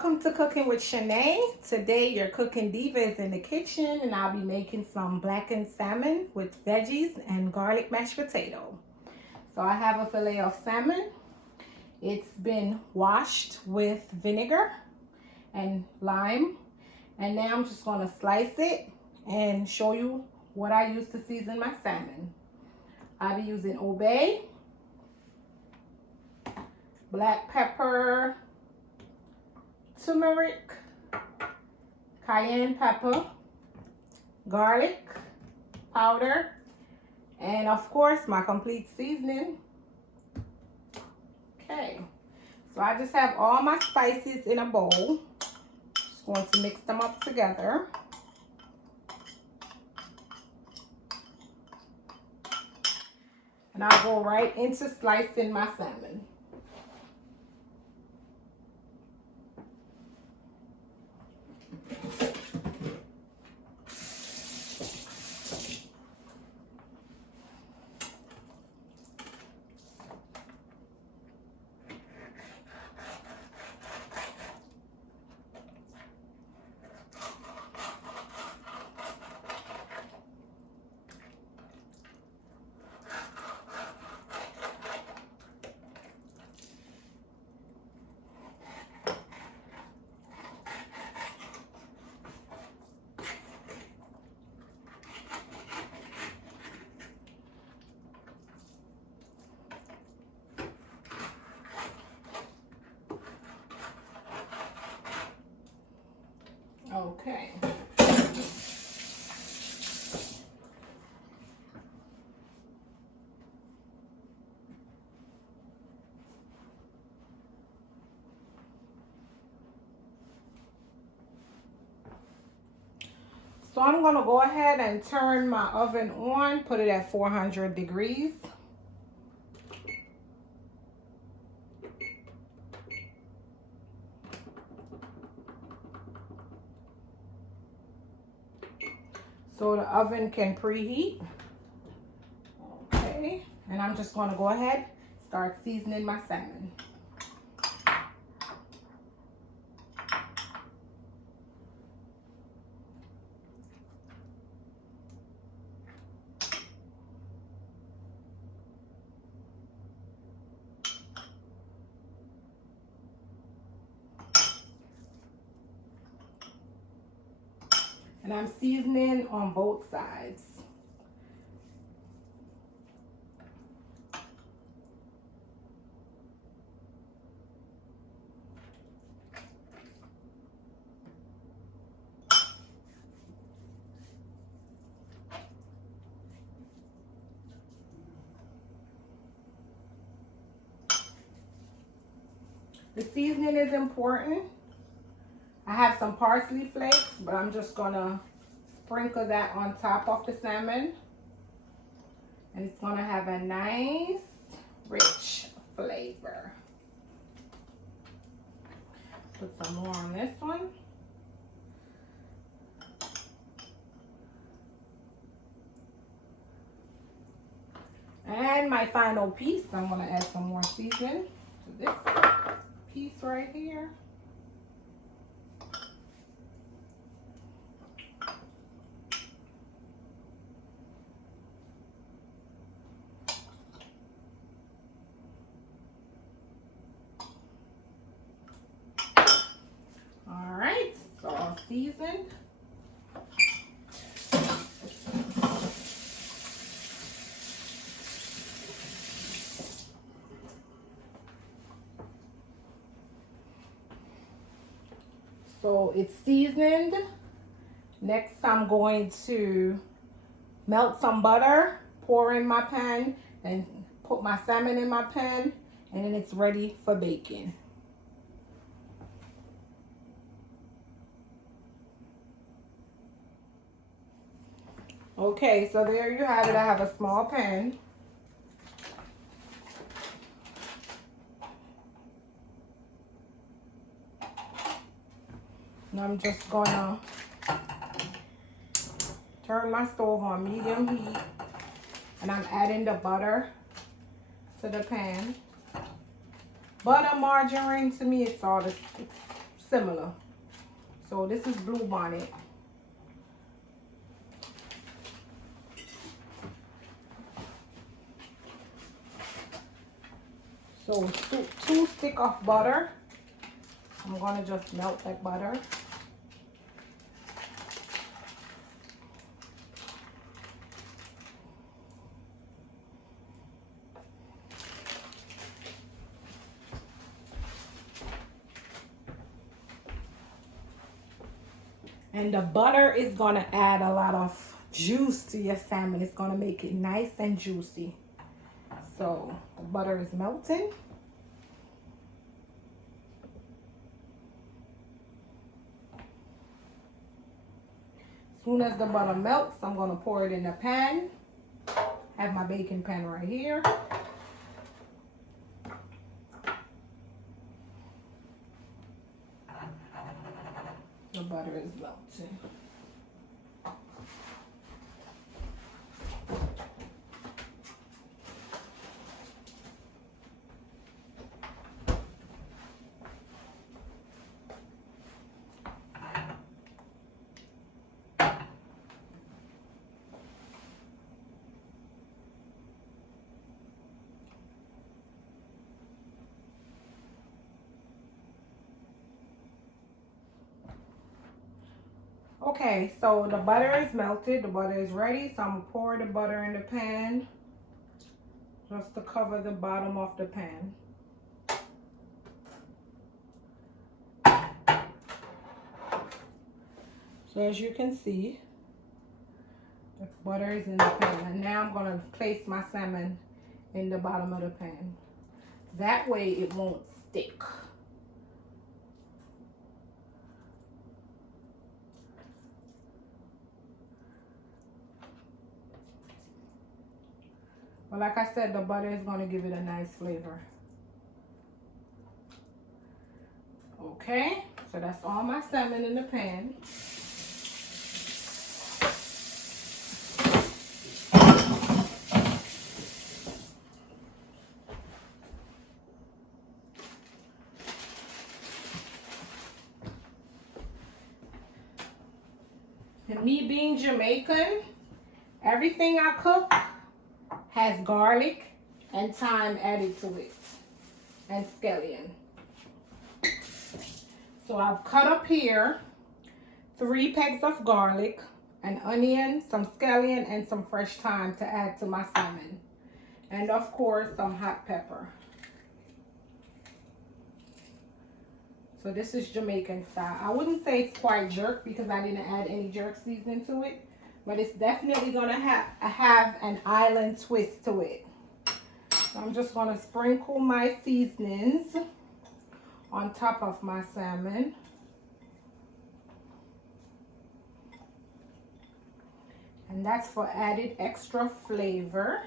Welcome to Cooking with Shanae. Today your cooking diva is in the kitchen and I'll be making some blackened salmon with veggies and garlic mashed potato. So I have a fillet of salmon. It's been washed with vinegar and lime. And now I'm just going to slice it and show you what I use to season my salmon. I'll be using Obay, black pepper, turmeric, cayenne pepper, garlic powder, and of course my complete seasoning. Okay, so I just have all my spices in a bowl. Just going to mix them up together. And I'll go right into slicing my salmon. Okay. So I'm going to go ahead and turn my oven on, put it at 400 degrees. So the oven can preheat. Okay, and I'm just going to go ahead, start seasoning my salmon. And I'm seasoning on both sides. The seasoning is important. I have some parsley flakes, but I'm just gonna sprinkle that on top of the salmon. And it's gonna have a nice, rich flavor. Put some more on this one. And my final piece, I'm gonna add some more seasoning to this piece right here. Alright, it's all seasoned. So it's seasoned. Next, I'm going to melt some butter, pour in my pan, and put my salmon in my pan, and then it's ready for baking. Okay, so there you have it. I have a small pan. And I'm just gonna turn my stove on medium heat, and I'm adding the butter to the pan. Butter, margarine, to me it's all the similar. So this is Blue Bonnet. So two sticks of butter. I'm gonna just melt that butter. And the butter is gonna add a lot of juice to your salmon. It's gonna make it nice and juicy. So the butter is melting. As soon as the butter melts, I'm gonna pour it in the pan. I have my baking pan right here. The butter is melting. Okay, so the butter is melted, the butter is ready, so I'm gonna pour the butter in the pan just to cover the bottom of the pan. So as you can see, the butter is in the pan, and now I'm gonna place my salmon in the bottom of the pan. That way it won't stick. But like I said, the butter is going to give it a nice flavor. Okay, so that's all my salmon in the pan. And me being Jamaican, everything I cook has garlic and thyme added to it, and scallion. So I've cut up here 3 pegs of garlic, an onion, some scallion, and some fresh thyme to add to my salmon. And of course, some hot pepper. So this is Jamaican style. I wouldn't say it's quite jerk because I didn't add any jerk seasoning to it, but it's definitely gonna have an island twist to it. So I'm just gonna sprinkle my seasonings on top of my salmon. And that's for added extra flavor.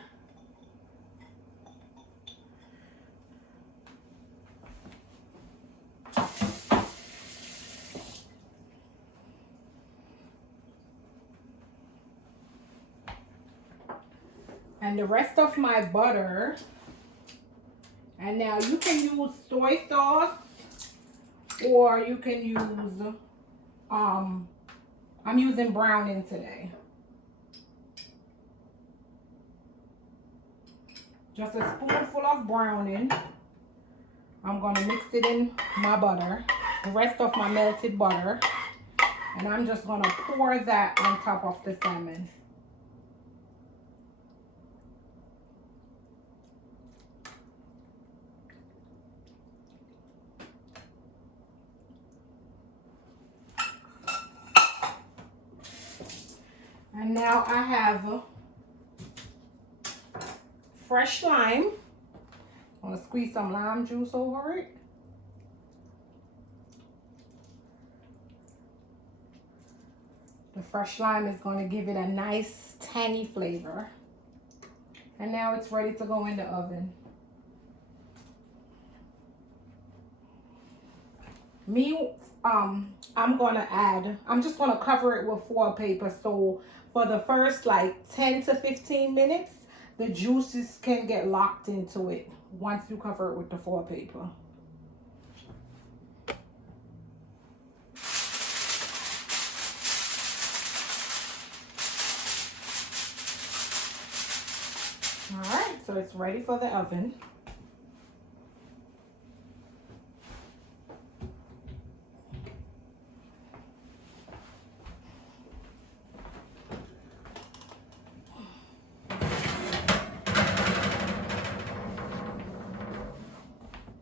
And the rest of my butter. And now you can use soy sauce, or you can use, I'm using browning today. Just a spoonful of browning. I'm gonna mix it in my butter, the rest of my melted butter. And I'm just gonna pour that on top of the salmon. And now I have fresh lime. I'm gonna squeeze some lime juice over it. The fresh lime is gonna give it a nice tangy flavor. And now it's ready to go in the oven. I'm just gonna cover it with foil paper, so for the first like 10 to 15 minutes, the juices can get locked into it once you cover it with the foil paper. so it's ready for the oven.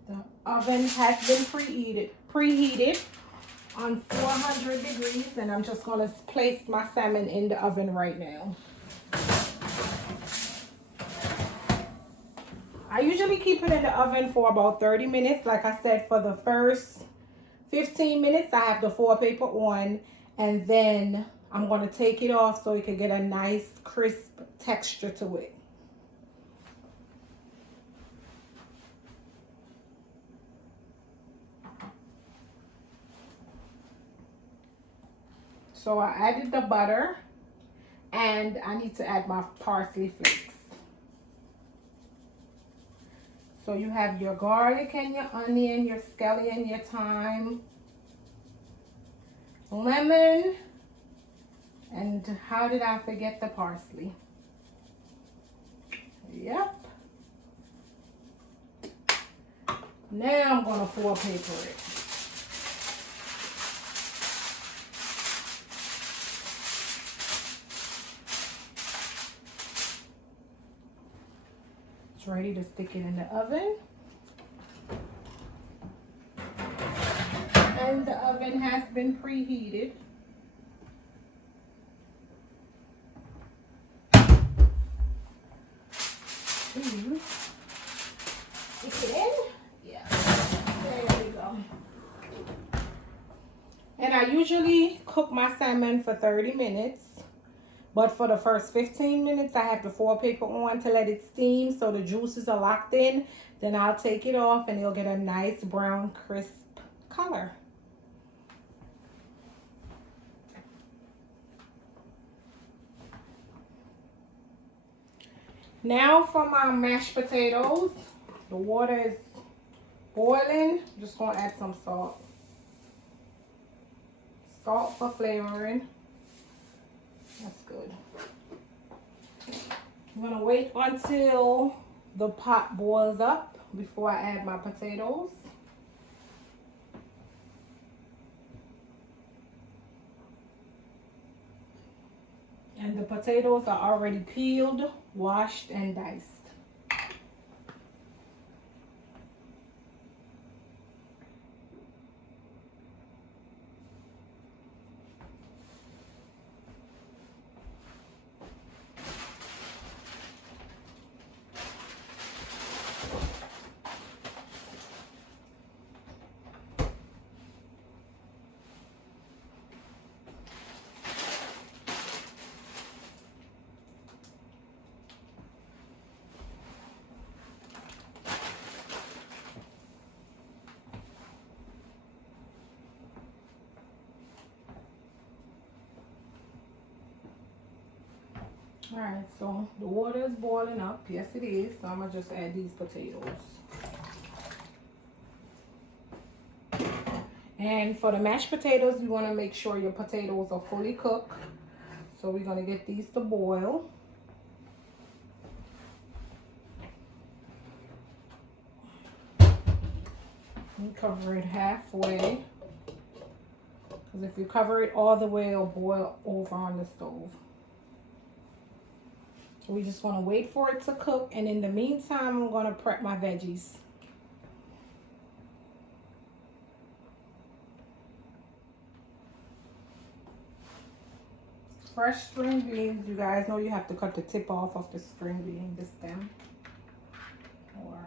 The oven has been preheated on 400 degrees, and I'm just going to place my salmon in the oven right now. I usually keep it in the oven for about 30 minutes. Like I said, for the first 15 minutes, I have the foil paper on, and then I'm going to take it off so it can get a nice crisp texture to it. So I added the butter, and I need to add my parsley flakes. So you have your garlic and your onion, your scallion, your thyme, lemon, and how did I forget the parsley? Yep. Now I'm going to foil paper it. It's ready to stick it in the oven. And the oven has been preheated. Stick it in. Yeah. There we go. And I usually cook my salmon for 30 minutes. But for the first 15 minutes, I have the foil paper on to let it steam so the juices are locked in. Then I'll take it off and it'll get a nice brown, crisp color. Now for my mashed potatoes. The water is boiling. I'm just going to add some salt. Salt for flavoring. That's good. I'm going to wait until the pot boils up before I add my potatoes. And the potatoes are already peeled, washed, and diced. Alright, so the water is boiling up. Yes, it is. So I'm going to just add these potatoes. And for the mashed potatoes, you want to make sure your potatoes are fully cooked. So we're going to get these to boil. And cover it halfway. Because if you cover it all the way, it'll boil over on the stove. So we just want to wait for it to cook. And in the meantime, I'm going to prep my veggies. Fresh string beans. You guys know you have to cut the tip off of the string bean, the stem. Or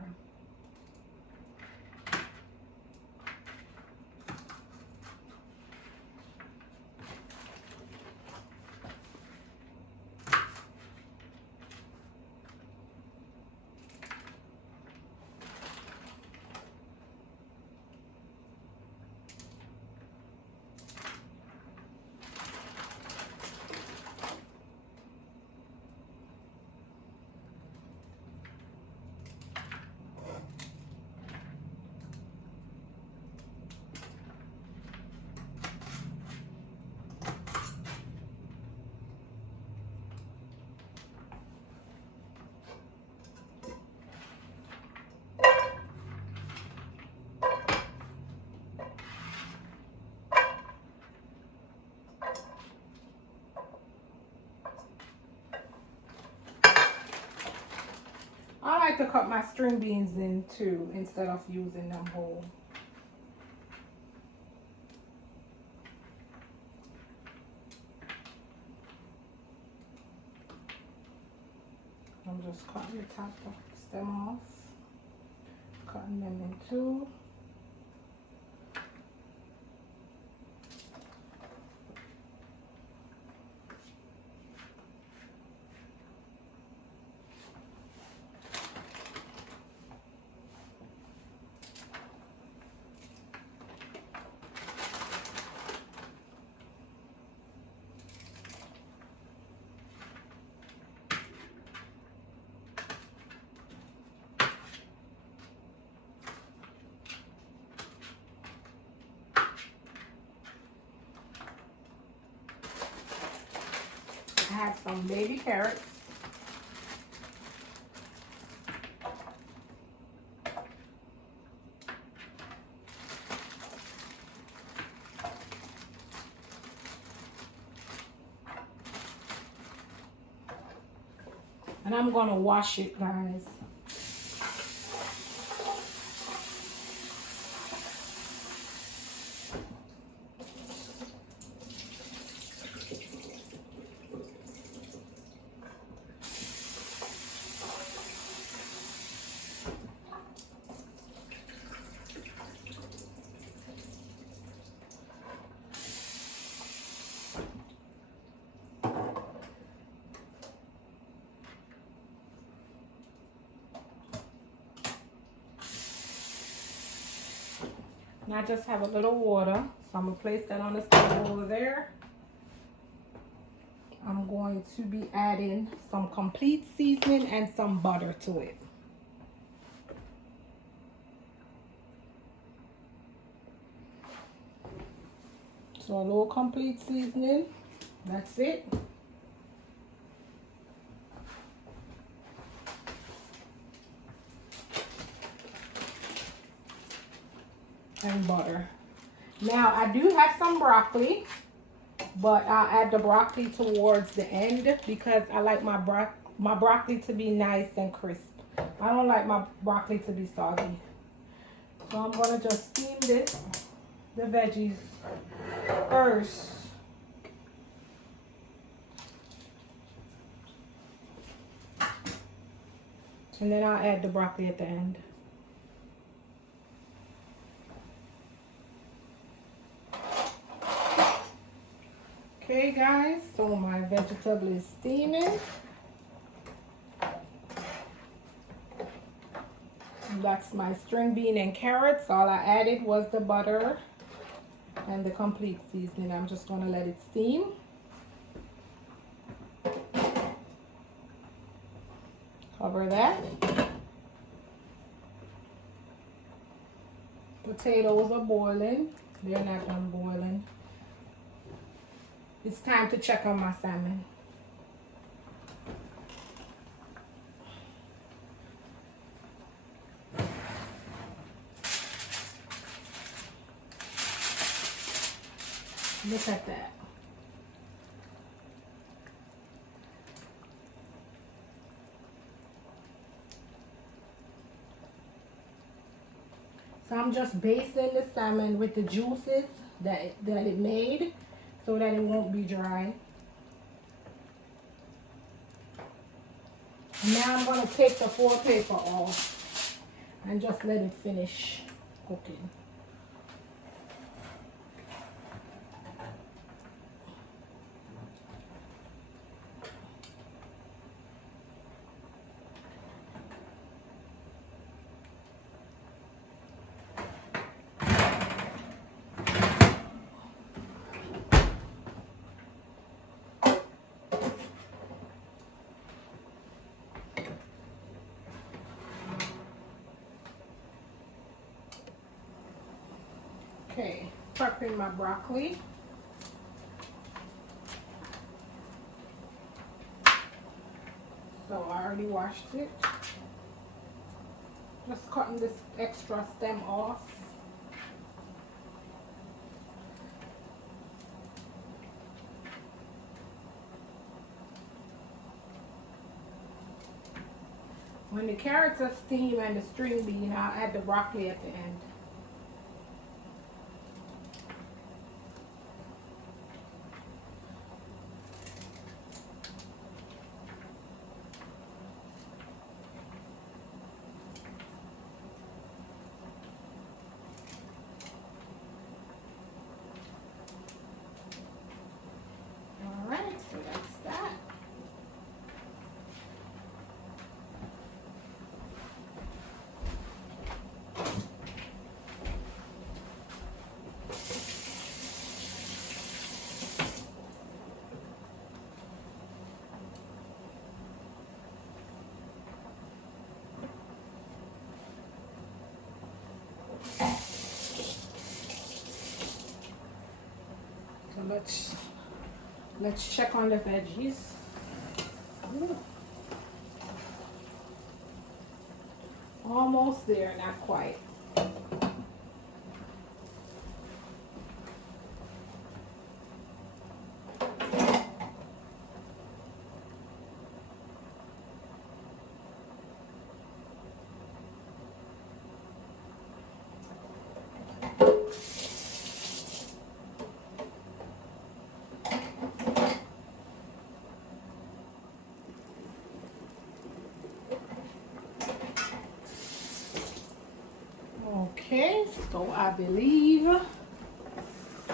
like to cut my string beans in too instead of using them whole. I'm just cutting the top of the stem off, cutting them in two. I have some baby carrots. And I'm gonna wash it, guys. And I just have a little water, so I'm gonna place that on the stove over there. I'm going to be adding some complete seasoning and some butter to it. So a little complete seasoning, that's it. And butter. Now I do have some broccoli, but I'll add the broccoli towards the end because I like my broccoli to be nice and crisp. I don't like my broccoli to be soggy. So I'm gonna just steam the veggies first. And then I'll add the broccoli at the end. Okay guys, so my vegetable is steaming. And that's my string bean and carrots. All I added was the butter and the complete seasoning. I'm just gonna let it steam. Cover that. Potatoes are boiling. They're not done boiling. It's time to check on my salmon. Look at that. So I'm just basting the salmon with the juices that it made so that it won't be dry. Now I'm going to take the foil paper off and just let it finish cooking. Okay, prepping my broccoli. So I already washed it. Just cutting this extra stem off. When the carrots are steamed and the string bean, I'll add the broccoli at the end. Alright, so that's that. So let's check on the veggies. Ooh. Almost there, not quite. Okay, so I believe,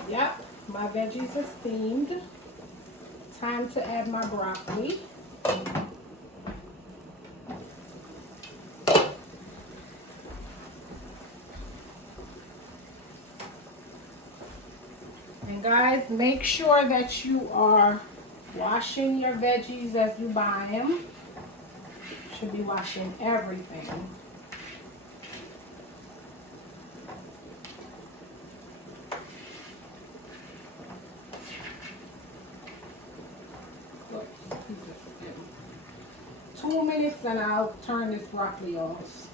yep, my veggies are steamed. Time to add my broccoli. And guys, make sure that you are washing your veggies as you buy them. Should be washing everything. Oops, 2 minutes and I'll turn this broccoli off.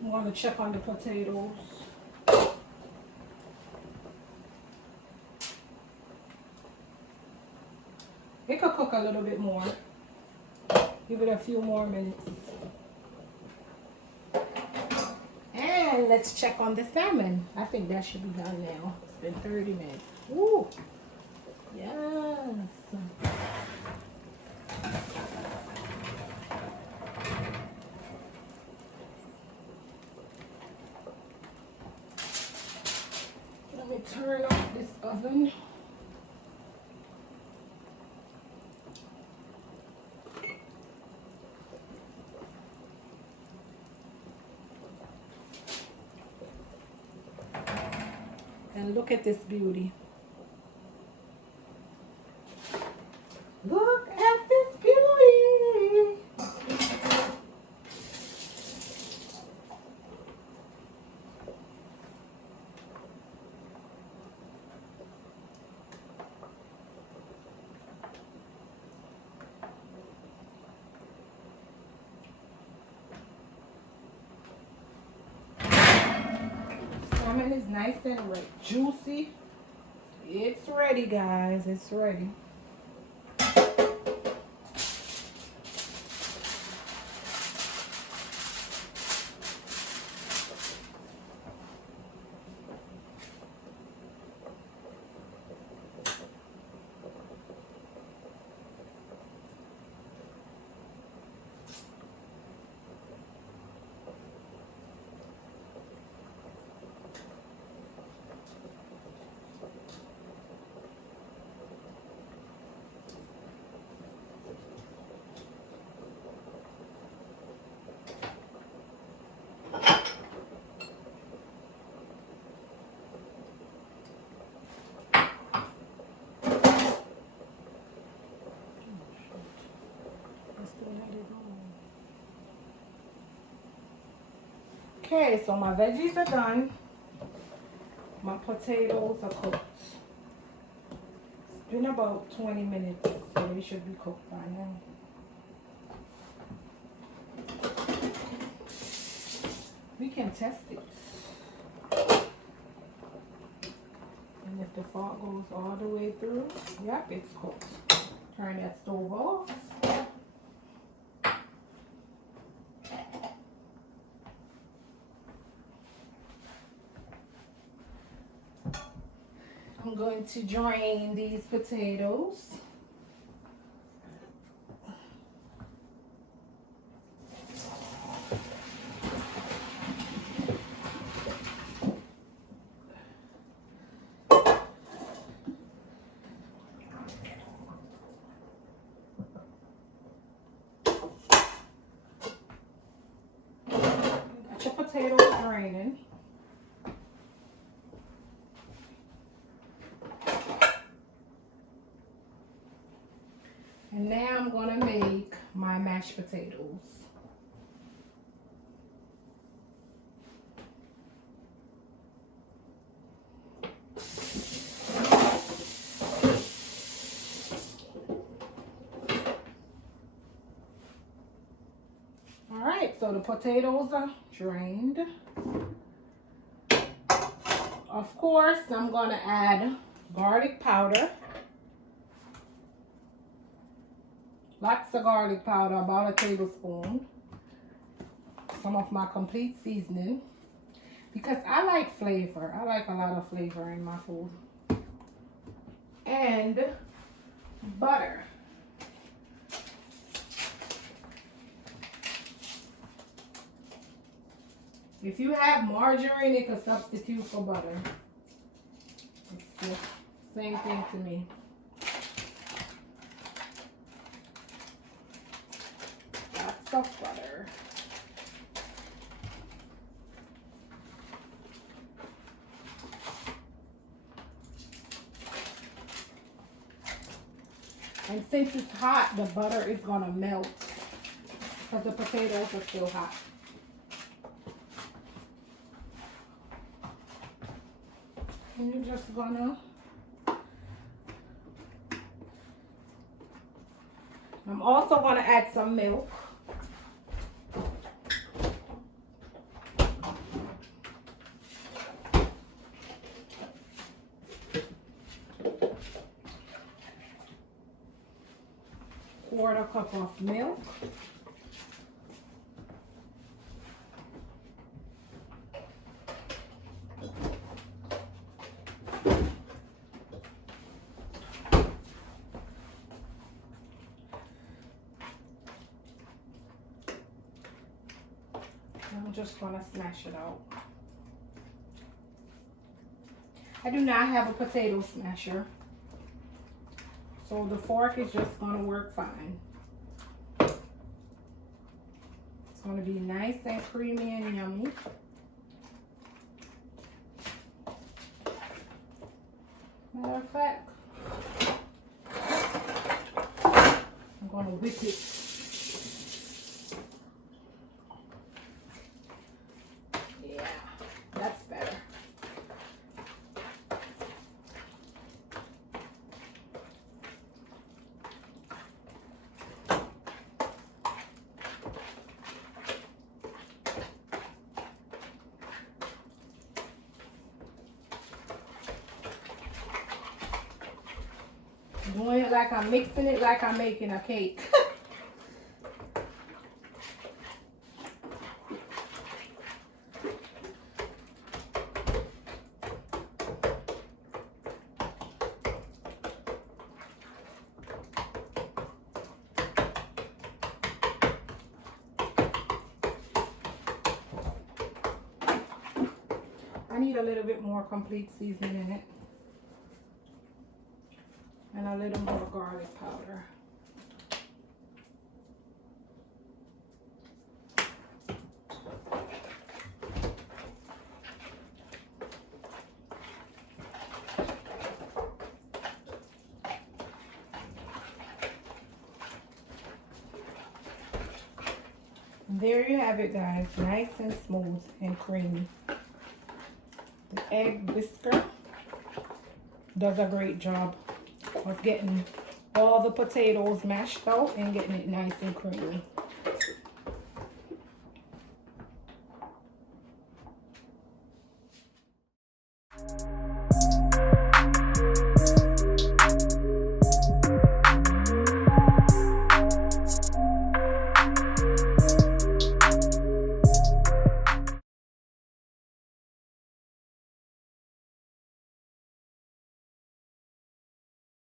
I'm going to check on the potatoes. It could cook a little bit more. Give it a few more minutes. And let's check on the salmon. I think that should be done now. It's been 30 minutes. Woo! Yes. Let me turn off this oven. And look at this beauty. Look at this beauty. Salmon is nice and juicy. It's ready, guys. It's ready. Okay, so my veggies are done. My potatoes are cooked. It's been about 20 minutes, so they should be cooked by now. We can test it. And if the fog goes all the way through, yep, it's cooked. Turn that stove off. I'm going to drain these potatoes. Got your potatoes draining. And now I'm going to make my mashed potatoes. Alright, so the potatoes are drained. Of course, I'm going to add garlic powder. Lots of garlic powder, about a tablespoon. Some of my complete seasoning. Because I like flavor. I like a lot of flavor in my food. And butter. If you have margarine, it can substitute for butter. It's the same thing to me. Lots of butter. And since it's hot, the butter is going to melt because the potatoes are still hot. And you're just gonna, I'm also gonna add some milk. Quarter cup of milk. I'm just gonna smash it out. I do not have a potato smasher, so the fork is just gonna work fine. It's gonna be nice and creamy and yummy. Matter of fact, I'm gonna whip it. That's better. Doing it like I'm mixing it like I'm making a cake. I need a little bit more complete seasoning in it. And a little more garlic powder. And there you have it, guys. Nice and smooth and creamy. The egg whisker does a great job of getting all the potatoes mashed out and getting it nice and creamy.